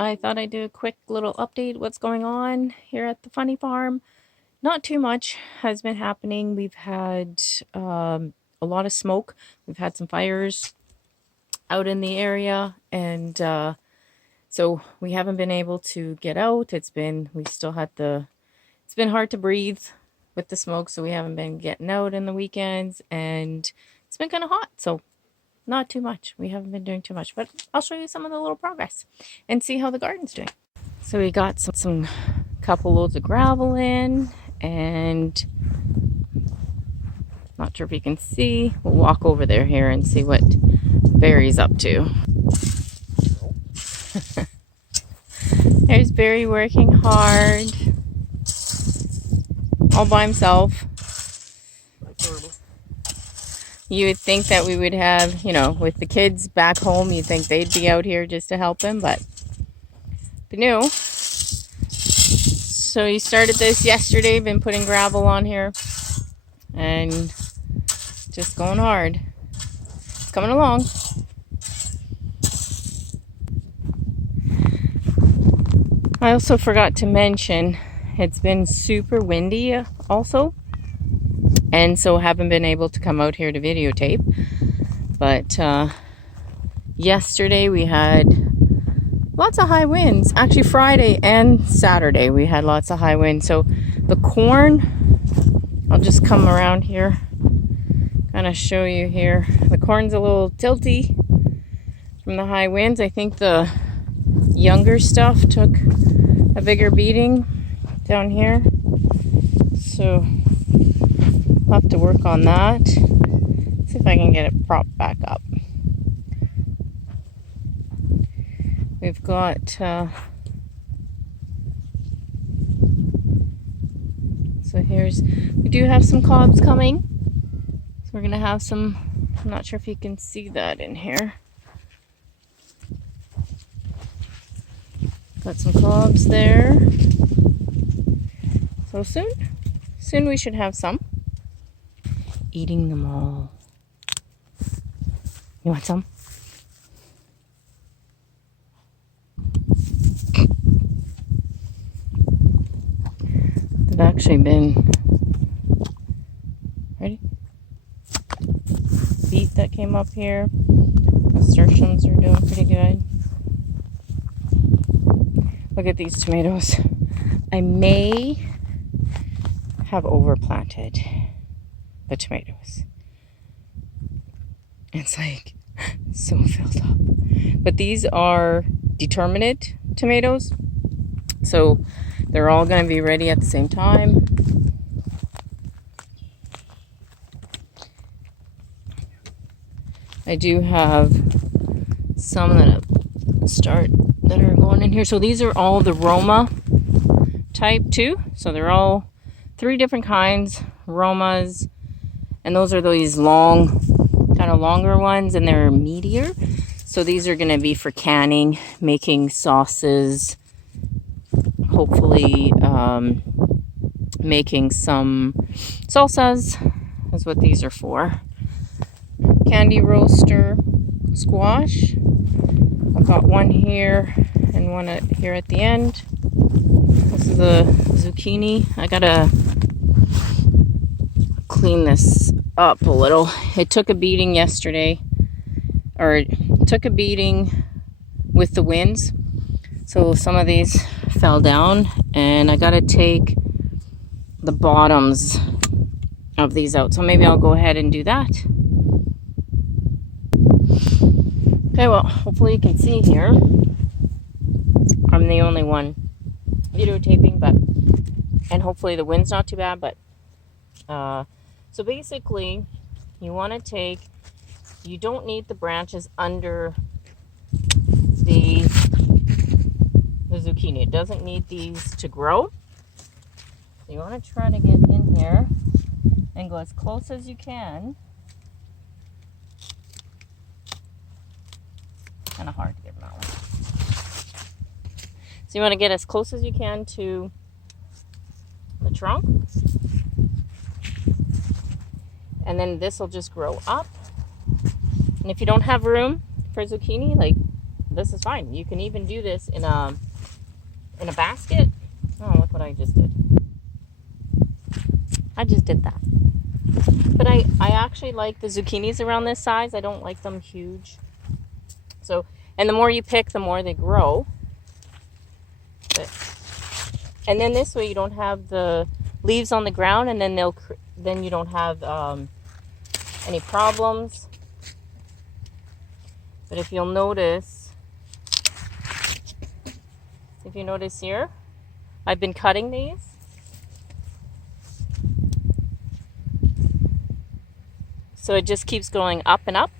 I thought I'd do a quick little update what's going on here at the funny farm. Not too much has been happening. We've had a lot of smoke. We've had some fires out in the area, and so we haven't been able to get out. It's been hard to breathe with the smoke, so we haven't been getting out in the weekends, and it's been kind of hot, so not too much. We haven't been doing too much, but I'll show you some of the little progress and see how the garden's doing. So we got some couple loads of gravel in, and not sure if you can see. We'll walk over there here and see what Barry's up to. There's Barry working hard all by himself. You would think that we would have, with the kids back home, you'd think they'd be out here just to help him, but no. So he started this yesterday, been putting gravel on here, and just going hard. It's coming along. I also forgot to mention, it's been super windy also. And so haven't been able to come out here to videotape. But yesterday we had lots of high winds. Actually Friday and Saturday we had lots of high winds. So the corn, I'll just come around here, kind of show you here. The corn's a little tilty from the high winds. I think the younger stuff took a bigger beating down here. So I'll have to work on that. See if I can get it propped back up. We've got we do have some cobs coming. So we're gonna have some, I'm not sure if you can see that in here. Got some cobs there. So soon we should have some. Eating them all. You want some? They've actually been ready. Beet that came up here. Nasturtiums are doing pretty good. Look at these tomatoes. I may have overplanted the tomatoes. It's like so filled up. But these are determinate tomatoes, so they're all going to be ready at the same time. I do have some that are going in here. So these are all the Roma type too. So they're all 3 different kinds, Romas. And those are these long, kind of longer ones, and they're meatier. So these are going to be for canning, making sauces, hopefully making some salsas is what these are for. Candy roaster squash. I've got one here and one here at the end. This is a zucchini. I gotta clean this up a little. It took a beating yesterday, or it took a beating with the winds, so some of these fell down, and I gotta take the bottoms of these out, so maybe I'll go ahead and do that. Okay, well, hopefully you can see here. I'm the only one videotaping, and hopefully the wind's not too bad, but so basically, you don't need the branches under the zucchini. It doesn't need these to grow. So you want to try to get in here and go as close as you can. Kind of hard to get them out. So you want to get as close as you can to the trunk. And then this will just grow up. And if you don't have room for zucchini, like this is fine. You can even do this in a basket. Oh, look what I just did. I just did that. But I actually like the zucchinis around this size. I don't like them huge. So, and the more you pick, the more they grow. And then this way you don't have the leaves on the ground, and then then you don't have any problems. But if you'll notice, if you notice here, I've been cutting these. So it just keeps going up and up.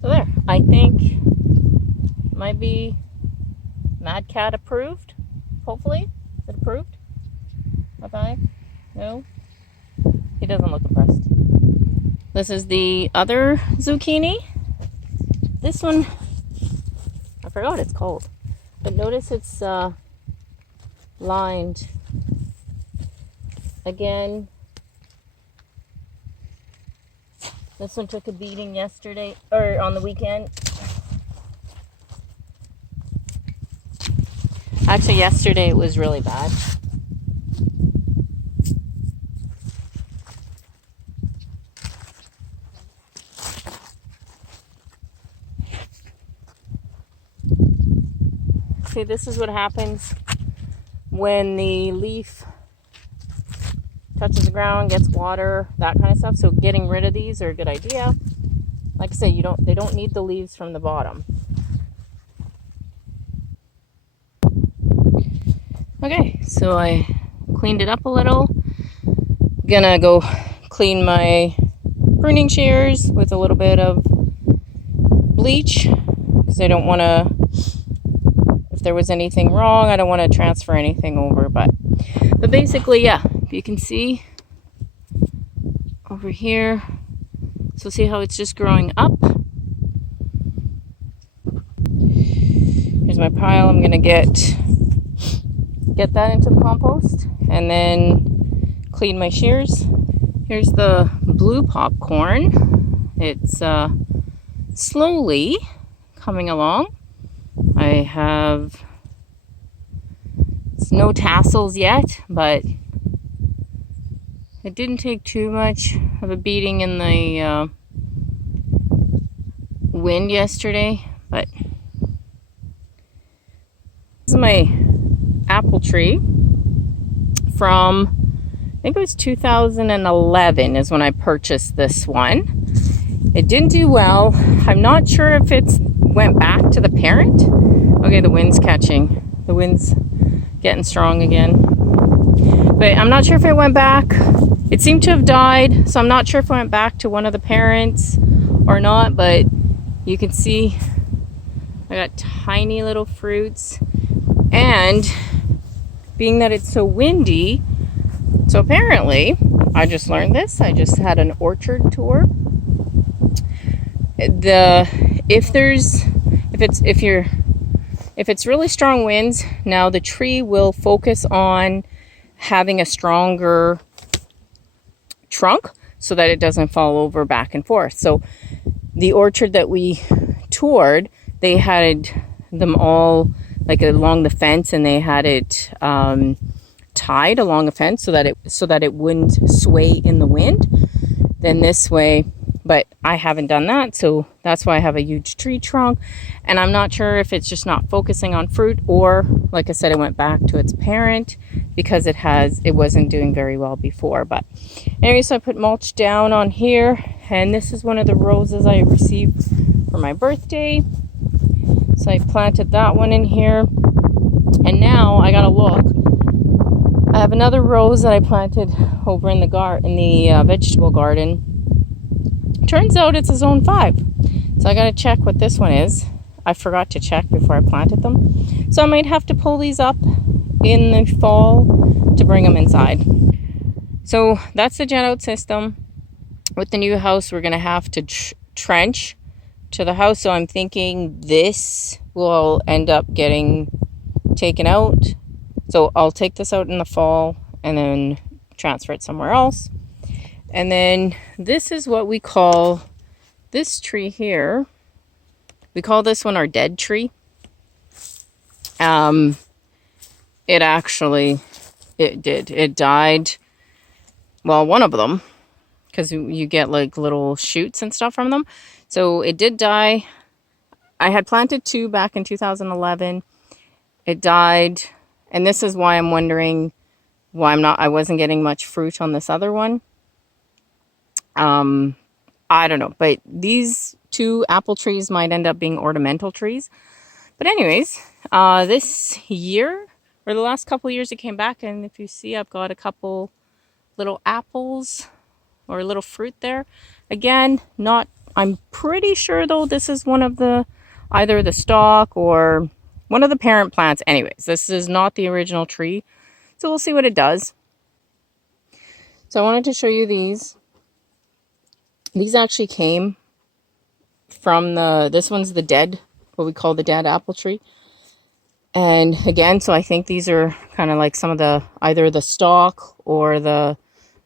So there, I think might be Mad Cat approved, hopefully. Is it approved? Bye-bye? No? He doesn't look impressed. This is the other zucchini. This one, I forgot what it's called. But notice it's lined. Again, this one took a beating yesterday, or on the weekend. Actually, yesterday it was really bad. See, this is what happens when the leaf touches the ground, gets water, that kind of stuff. So getting rid of these are a good idea. Like I say, they don't need the leaves from the bottom. Okay, so I cleaned it up a little. Gonna go clean my pruning shears with a little bit of bleach, because I don't want to, if there was anything wrong, I don't want to transfer anything over. But basically, yeah, you can see over here, so see how it's just growing up. Here's my pile. I'm gonna get that into the compost and then clean my shears. Here's the blue popcorn. It's slowly coming along. I have no tassels yet, but it didn't take too much of a beating in the wind yesterday. But this is my apple tree from, I think it was 2011 is when I purchased this one. It didn't do well. I'm not sure if it's went back to the parent. Okay, the wind's catching. The wind's getting strong again. But I'm not sure if it went back. It seemed to have died, so I'm not sure if it went back to one of the parents or not, but you can see I got tiny little fruits. And being that it's so windy, so apparently, I just learned this. I just had an orchard tour. If it's really strong winds, now the tree will focus on having a stronger trunk so that it doesn't fall over back and forth. So the orchard that we toured, they had them all like along the fence, and they had it tied along a fence so that it wouldn't sway in the wind, then this way. But I haven't done that, so that's why I have a huge tree trunk. And I'm not sure if it's just not focusing on fruit, or like I said, it went back to its parent because it wasn't doing very well before. But anyway, so I put mulch down on here, and this is one of the roses I received for my birthday. So I planted that one in here. And now I gotta look. I have another rose that I planted over in the vegetable garden. Turns out it's a zone 5. So I gotta check what this one is. I forgot to check before I planted them. So I might have to pull these up in the fall to bring them inside. So that's the jet out system. With the new house, we're gonna have to trench to the house. So I'm thinking this will end up getting taken out. So I'll take this out in the fall and then transfer it somewhere else. And then this is what we call this tree here. We call this one our dead tree. It died. Well, one of them, because you get like little shoots and stuff from them. So it did die. I had planted 2 back in 2011. It died. And this is why I'm wondering why I wasn't getting much fruit on this other one. I don't know, but these 2 apple trees might end up being ornamental trees. But anyways, this year, or the last couple of years, it came back, and if you see, I've got a couple little apples or a little fruit there. Again, I'm pretty sure though this is one of either the stalk or one of the parent plants. Anyways, this is not the original tree, so we'll see what it does. So I wanted to show you these. These actually came from this one's the dead, what we call the dead apple tree. And again, so I think these are kind of like some of either the stalk or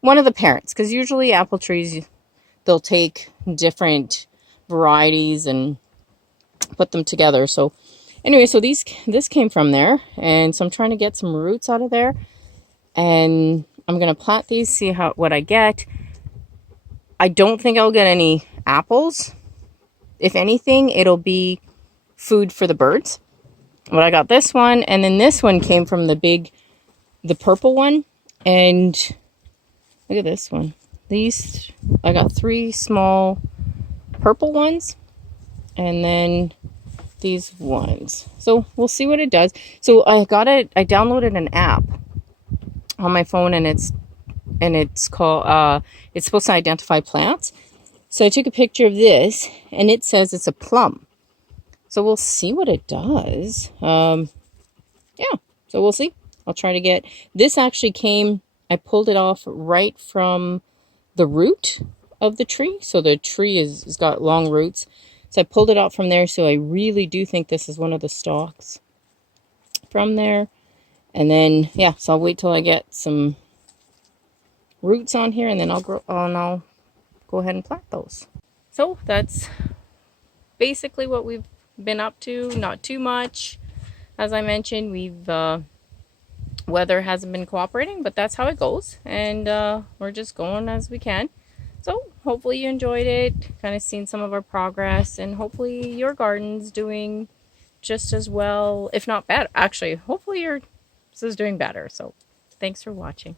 one of the parents. Because usually apple trees, they'll take different varieties and put them together. So anyway, so this came from there. And so I'm trying to get some roots out of there. And I'm going to plant these, see what I get. I don't think I'll get any apples. If anything, it'll be food for the birds. But I got this one, and then this one came from the purple one. And look at this one. I got 3 small purple ones, and then these ones. So we'll see what it does. So I downloaded an app on my phone, and it's called, it's supposed to identify plants. So I took a picture of this, and it says it's a plum. So we'll see what it does. Yeah, so we'll see. I'll try to get, this actually I pulled it off right from the root of the tree. So the tree has got long roots. So I pulled it out from there. So I really do think this is one of the stalks from there. And then, yeah, so I'll wait till I get some roots on here, and then I'll go ahead and plant those. So that's basically what we've been up to. Not too much. As I mentioned, weather hasn't been cooperating, but that's how it goes. And we're just going as we can. So hopefully you enjoyed it, kind of seen some of our progress, and hopefully your garden's doing just as well, if not better. Actually, hopefully yours is doing better. So thanks for watching.